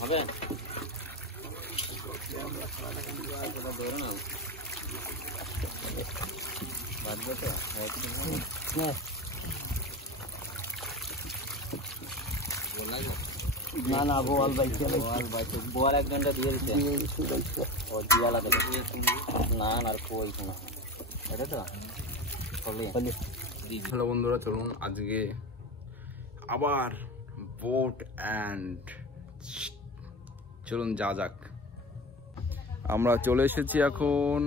হবে ধরে না বাঁচবে তো না না বোয়াল বোয়াল 1 ঘন্টা দিয়ে দিচ্ছে ও দিয়ালা না আর কই শোনা এটা তো হ্যালো বন্ধুরা, চলুন আজকে আবার বোট অ্যান্ড চলুন যা যাক। আমরা চলে এসেছি এখন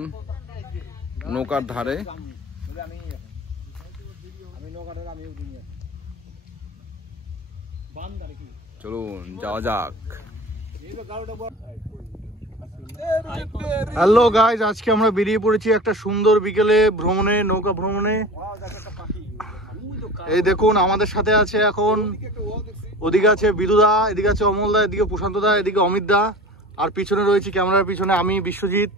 নৌকার ধারে। চলুন যাওয়া যাক। হ্যালো গাইজ, আজকে আমরা বেরিয়ে পড়েছি একটা সুন্দর বিকেলে ভ্রমণে, নৌকা ভ্রমণে। এই দেখুন আমাদের সাথে আছে এখন, ওদিকে আছে বিদুদা, এদিকে আছে অমলদা, এদিকে প্রশান্তদা, এদিকে অমিতদা, আর পিছনে রয়েছে ক্যামেরার পিছনে আমি বিশ্বজিৎ।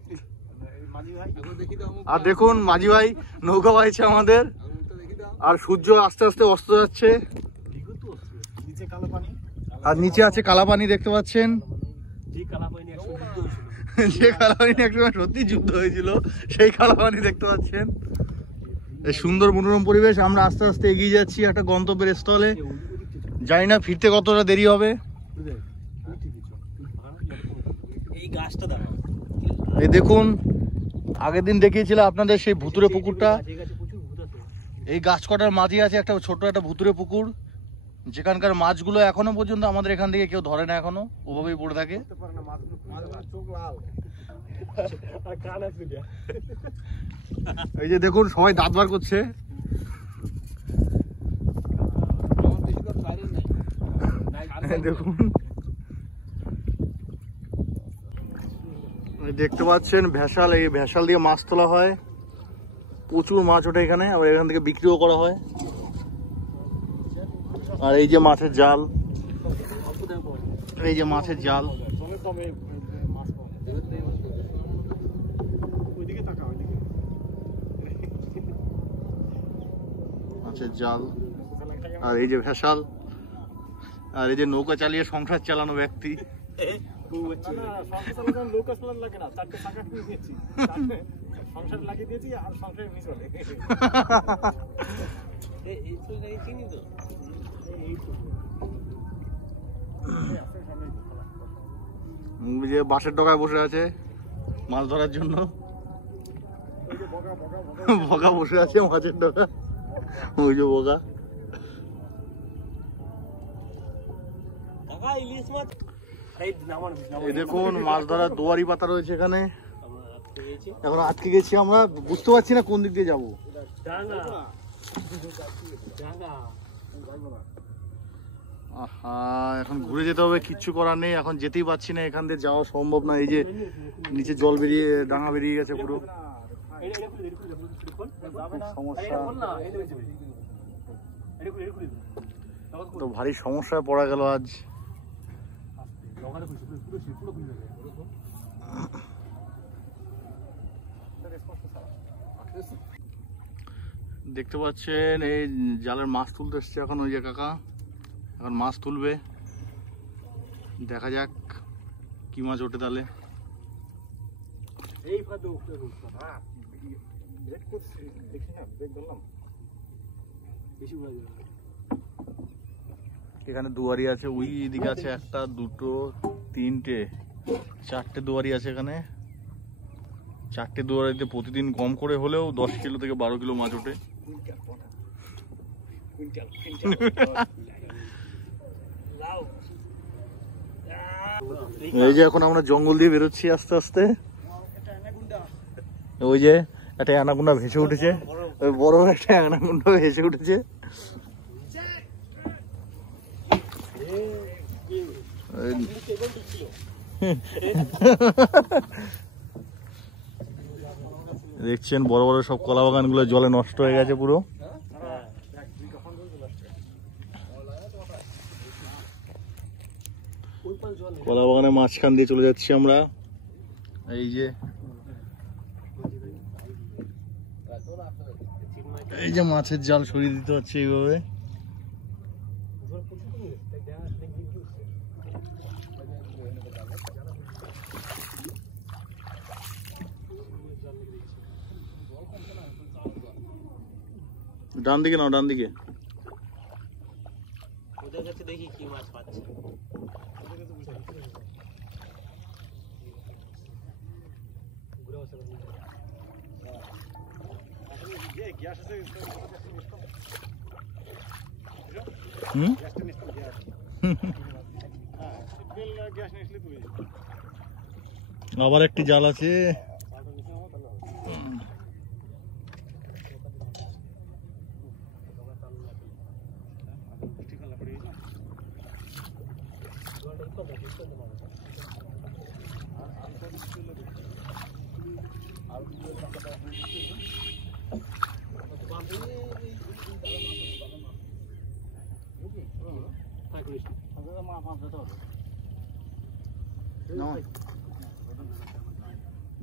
আর দেখুন মাঝি ভাই নৌকা বাইছে আমাদের, আর সূর্য আস্তে আস্তে অস্ত যাচ্ছে, আর নিচে আছে কালাপানি দেখতে পাচ্ছেন, যে কালাপানি একসময় সত্যি যুদ্ধ হয়েছিল সেই কালাপানি দেখতে পাচ্ছেন। এই সুন্দর মনোরম পরিবেশ। আমরা আস্তে আস্তে এগিয়ে যাচ্ছি একটা গন্তব্যের স্থলে। জানি না ফিরতে কতটা দেরি হবে। এই দেখুন আগের দিন দেখিয়েছিলাম আপনাদের সেই ভুতুরে পুকুরটা। এই গাছ কটার মাঝে আছে একটা ছোট একটা ভুতুরে পুকুর, যেখানকার মাছগুলো এখনো পর্যন্ত আমাদের এখান থেকে কেউ ধরে না, এখনো ওভাবেই পড়ে থাকে। এই যে দেখুন সবাই দাঁত বার করছে। দেখুন দেখতে পাচ্ছেন ভেসাল, এই ভেসাল দিয়ে মাছ তোলা হয়, প্রচুর মাছ ওঠে এখানে, আবার এখান থেকে বিক্রিও করা হয়। আর এই যে মাছের জাল, এই যে মাছের জাল, মাছের জাল, আর এই যে ভেসাল, আর এই যে নৌকা চালিয়ে সংসার চালানো ব্যক্তি। যে বাঁশের ডগায় বসে আছে মাছ ধরার জন্য, বগা বসে আছে মাছের ডগা, ওই যে বগা। এই দেখুন মাছ ধরার দুয়ারি পাতা রয়েছে এখানে। এখন আটকে গেছি আমরা, বুঝতে পারছি না কোন দিক দিয়ে যাবো। এখন ঘুরে যেতে হবে, কিচ্ছু করার নেই, এখন যেতেই পারছি না, এখান দিয়ে যাওয়া সম্ভব না। এই যে নিচে জল বেরিয়ে, ডাঙা বেরিয়ে গেছে পুরো, সমস্যা তো, ভারী সমস্যায় পড়া গেল আজ। দেখতে পাচ্ছেন এই জালের মাছ তুলতে এসছে এখন ওই যে কাকা, এখন মাছ তুলবে, দেখা যাক কি মাছ ওঠে তাহলে। এখানে দুয়ারি আছে, ওই দিকে আছে একটা, দুটো, তিনটে, চারটে দুয়ারি আছে এখানে। চারটে দুয়ারিতে প্রতিদিন কম করে হলেও 10 কিলো থেকে 12 কিলো মাছ ওঠে। এই যে এখন আমরা জঙ্গল দিয়ে বেরোচ্ছি আস্তে আস্তে। ওই যে একটা অ্যানাকোন্ডা ভেসে উঠেছে, ওই বড় একটা অ্যানাকোন্ডা ভেসে উঠেছে। দেখছেন বড় বড় সব কলা বাগান গুলো জলে নষ্ট হয়ে গেছে পুরো। কলা বাগানের মাঝখান দিয়ে চলে যাচ্ছি আমরা। এই যে এই যে মাছের জাল সরিয়ে দিতে হচ্ছে এইভাবে। ডান দিকে নাও, ডান দিকে। ওদের কাছে দেখি কি মাছ পাচ্ছে। আবার একটি জাল আছে।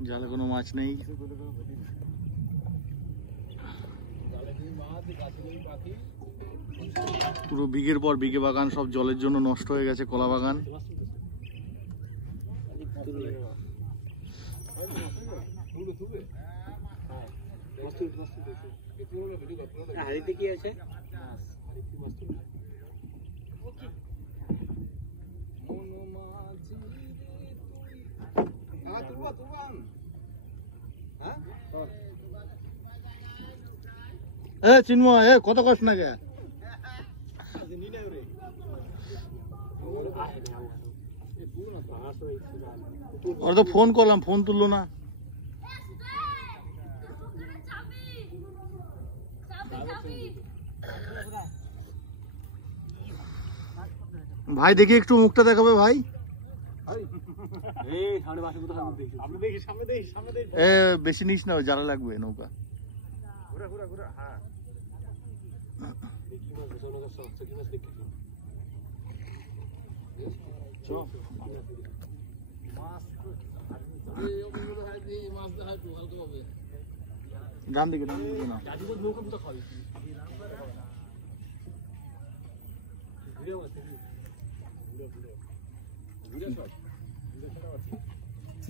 জালে কোনো মাছ নেই। পুরো বিঘের পর বিঘে বাগান সব জলের জন্য নষ্ট হয়ে গেছে, কলা বাগান। কি আছে? চিন্ময়, কত কষ্ট না গে, ওর তো ফোন করলাম, ফোন তুললো না। ভাই দেখি একটু মুখটা দেখাবে ভাই। বেশি নিস না, জ্বালা লাগবে নৌকা। ডান দিকে, ডান দিকে না।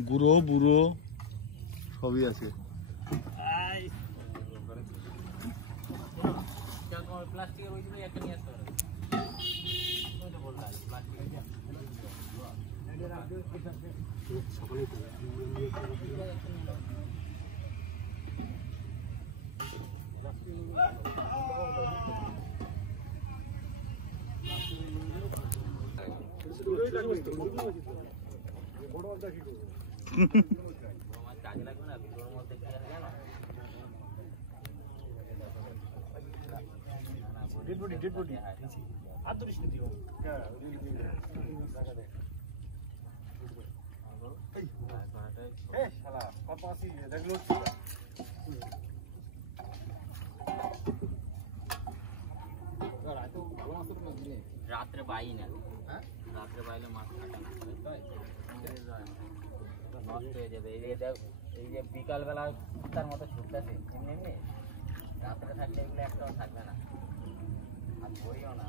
গুঁড়ো বুড়ো সবই আছে। রাত্রে পাই না, রাত্রে পাইলে মাছ নষ্ট হয়ে যাবে। এই যে বিকালবেলা তার মতো ছুটতেছে, এমনি এমনি রাত্রে থাকলে এগুলো একটাও থাকবে না, আর ধরিও না।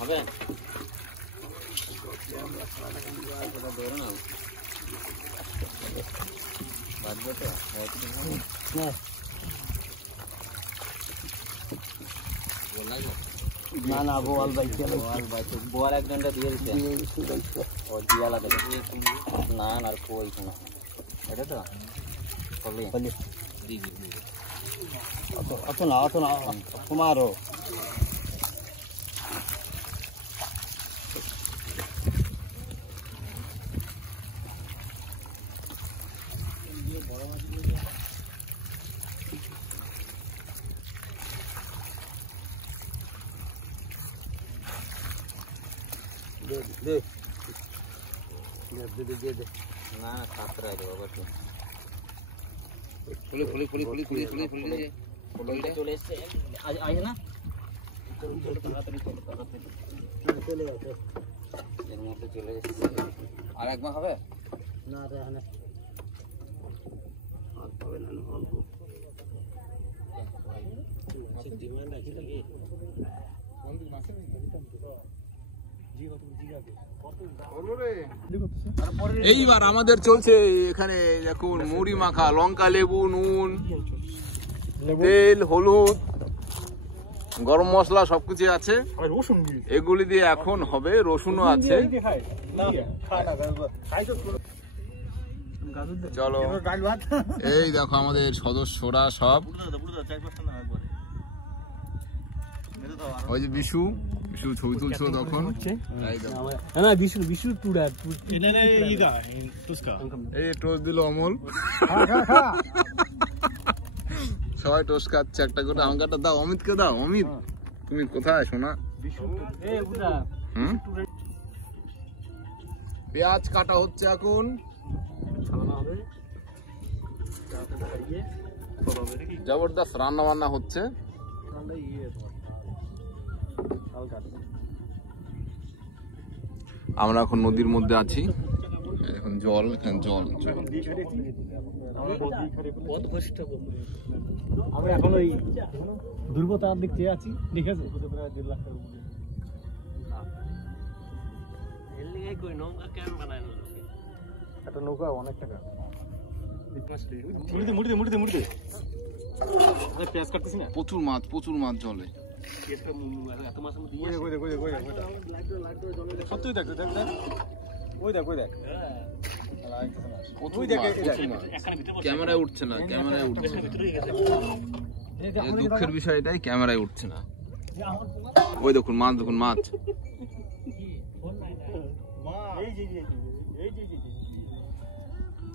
হবে ধরে না বাঁধবে তো না না, বোয়াল বাইছে, বোয়াল এক ঘন্টা দিয়ে দিচ্ছে ও দিয়ালা দেবে না আর কই শোনা এটা তো অত না, অত না তোমারও না সাঁতরাই দেবো খুলে খুলে খুলে খুলে খুলে খুলে খুলে চলে এসছে আজ না চলে গেছে এর মধ্যে চলে এসছে আর একবার হবে না না অল্প হবে না অল্প ডিমান্ড আছে নাকি এইবার আমাদের চলছে এখানে দেখুন মুড়ি মাখা, লঙ্কা, লেবু, নুন, তেল, হলুদ, গরম মশলা সবকিছু আছে। এগুলি দিয়ে এখন হবে, রসুনও আছে। চলো, এই দেখো আমাদের সদস্যরা সব। ওই যে বিশু ছবি তুলছিল তখন। এই টোস্ট দিল অমল, সবাই টোস্ট খাচ্ছে একটা করে। আমাকে একটা দাও, অমিতকে দাও। অমিত তুমি কোথায় শোনা? পেঁয়াজ কাটা হচ্ছে এখন। জবরদস্ত রান্না বান্না হচ্ছে। আমরা এখন নদীর মধ্যে আছি, এখন জল, এখানে জল। আমরা এখন ওই দুর্বতার দিক চেয়ে আছি, ঠিক আছে? একটা নৌকা অনেক টাকা। মুড়িতে পেঁয়াজ কাটতেছি না, প্রচুর মাছ জলে। সত্যি দেখ ওই দেখ ক্যামেরায় উঠছে না, দুঃখের বিষয় এটাই, ক্যামেরায় উঠছে না। ওই দেখুন মাছ, দেখুন মাছ।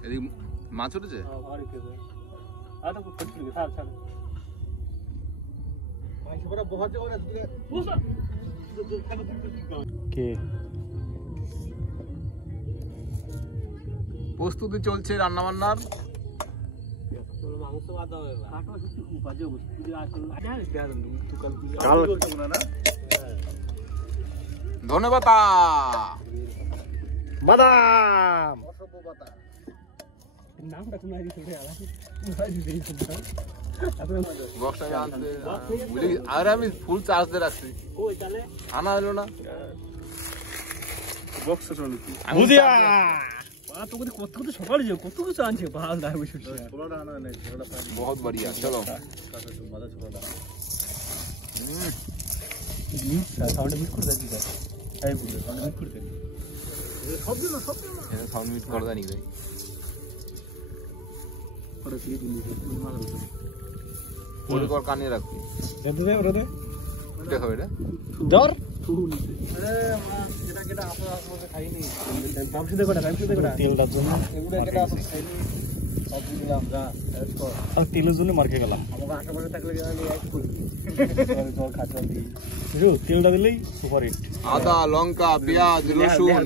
এদিকে মাছ উঠেছে। প্রস্তুতি চলছে রান্না বান্নার। ধন্যবাদ। বাদাম আর আমি ফুল চার্জ দিয়ে রাখছি, আনা হলো না। সকালে কত কিছু আনছে, বহুত বড়িয়া। চলো সাউন্ড মিট করে দেনি ভাই। পরিকর কানে রাখবি, দেখো এটা ধর। তেলের জন্য মার্কে গেলাম, তেলটা দিলেই সুপার হিট। আদা, লঙ্কা, পেঁয়াজ, রসুন,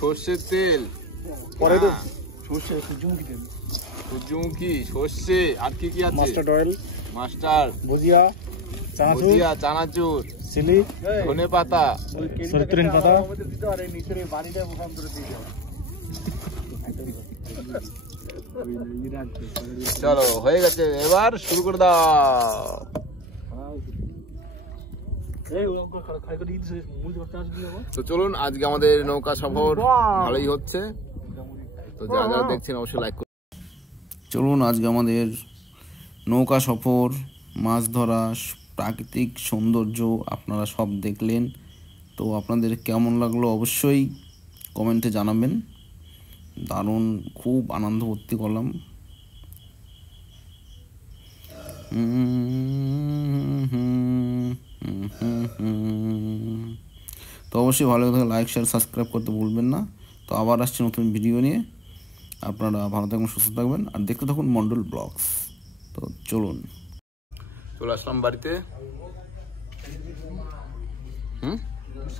সর্ষের তেল, পরে সূর্যমুখী, সর্ষে, আর কি কি আছে? মাস্টার্ড অয়েল, মাস্টার্ড, ভুজিয়া, চানাচুর, চিলি, ধনে পাতা, সরিষার পাতা। চলো হয়ে গেছে, এবার শুরু করে দাও। তো চলুন, আজকে আমাদের নৌকা সফর ভালোই হচ্ছে। তো যারা দেখছেন অবশ্যই লাইক করুন। চলুন, আজকে আমাদের নৌকা সফর, মাছ ধরা, প্রাকৃতিক সৌন্দর্য আপনারা সব দেখলেন। তো আপনাদের কেমন লাগলো অবশ্যই কমেন্টে জানাবেন। দারুণ, খুব আনন্দ ভর্তি করলাম। তো অবশ্যই ভালো লাগে, লাইক, শেয়ার, সাবস্ক্রাইব করতে ভুলবেন না। তো আবার আসছি নতুন ভিডিও নিয়ে। আপনারা ভালো থাকবেন, সুস্থ থাকবেন, আর দেখতে থাকুন মন্ডল ব্লগস। তো চলুন, চলে আসলাম বাড়িতে।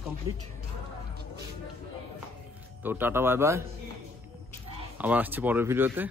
কমপ্লিট। তো টাটা, বাই বাই, আবার আসছি পরের ভিডিওতে।